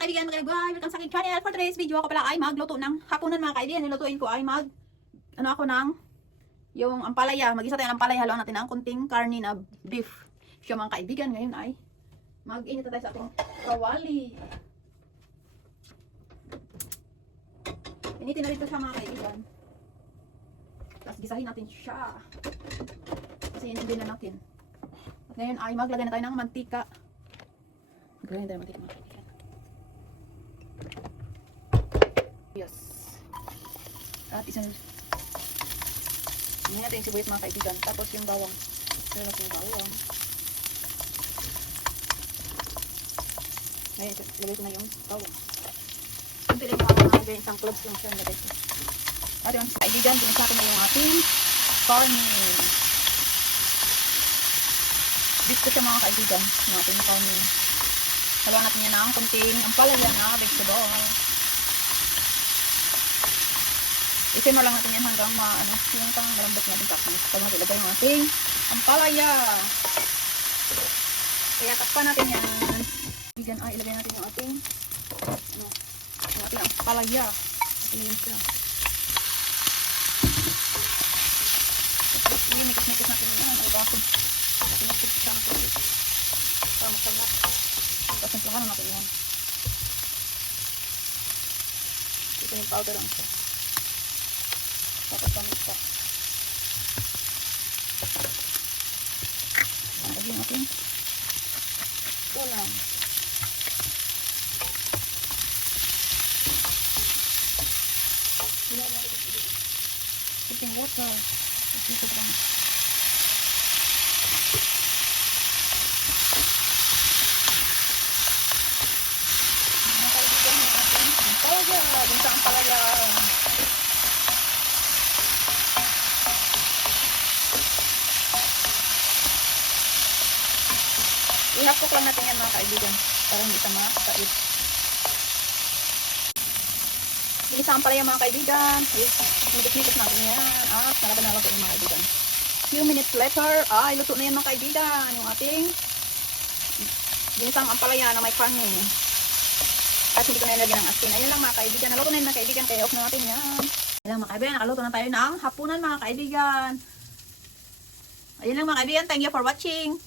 mga kaibigan, welcome sa aking channel. For today's video ako pala ay magluto ng hapunan mga kaibigan. Nilutuin ko ay ako ng yung ampalaya. Mag-isa tayo ng ampalaya. Haluan natin ang kunting karni na beef. Siya mga kaibigan, ngayon ay mag-init tayo sa ating kawali. Initin na dito siya mga kaibigan. Tapos gisahin natin siya. Kasi inindin na natin. At ngayon ay maglagay na tayo ng mantika. Maglagay na tayo ng mantika mga kaibigan. Yes. At isang hindi natin yung sibuyas mga kaibigan. Tapos yung bawang. Pero natin yung bawang. Ngayon, lagay ko na yung bawang. Kunti lang yung bawang mga isang cloves lang siya nilagay ko. At yung kaibigan, binisa ko na yung ating corny. Beef ko siya mga kaibigan. Yung ating corny. Haluan natin yan ng kunting ampalaya na vegetable. I-simmer lang natin yan hanggang yung pang malambot natin tapos pag natilagay yung ating ampalaya. Kaya takpan natin yan. Diyan ay ilagay natin yung ating ampalaya. Atin siya. Mikis-mikis natin yan. Ang baso. Pinakit siya ng kulit. Para masalat. Tapos simplahan natin yan. Ito yung powder lang siya. Tapos pamit pa. Lagyan natin. Ito lang. Kunting water. Ito lang. Nakaibigan natin. Ang palaya. I-half-cook lang natin yan mga kaibigan para hindi siya makakait. Ginisa ang palaya mga kaibigan. Mikis-mikis natin yan. At nalaban na lang ito mga kaibigan. Few minutes later, ay luto na yan mga kaibigan. Yung ating ginisang ampalaya na may karne. At hindi ko na nilagyan ng asin. Ayun lang mga kaibigan. Naluto na yun mga kaibigan. Kaya off na natin yan. Ayun lang mga kaibigan. Nakaluto na tayo ng hapunan mga kaibigan. Ayun lang mga kaibigan. Thank you for watching.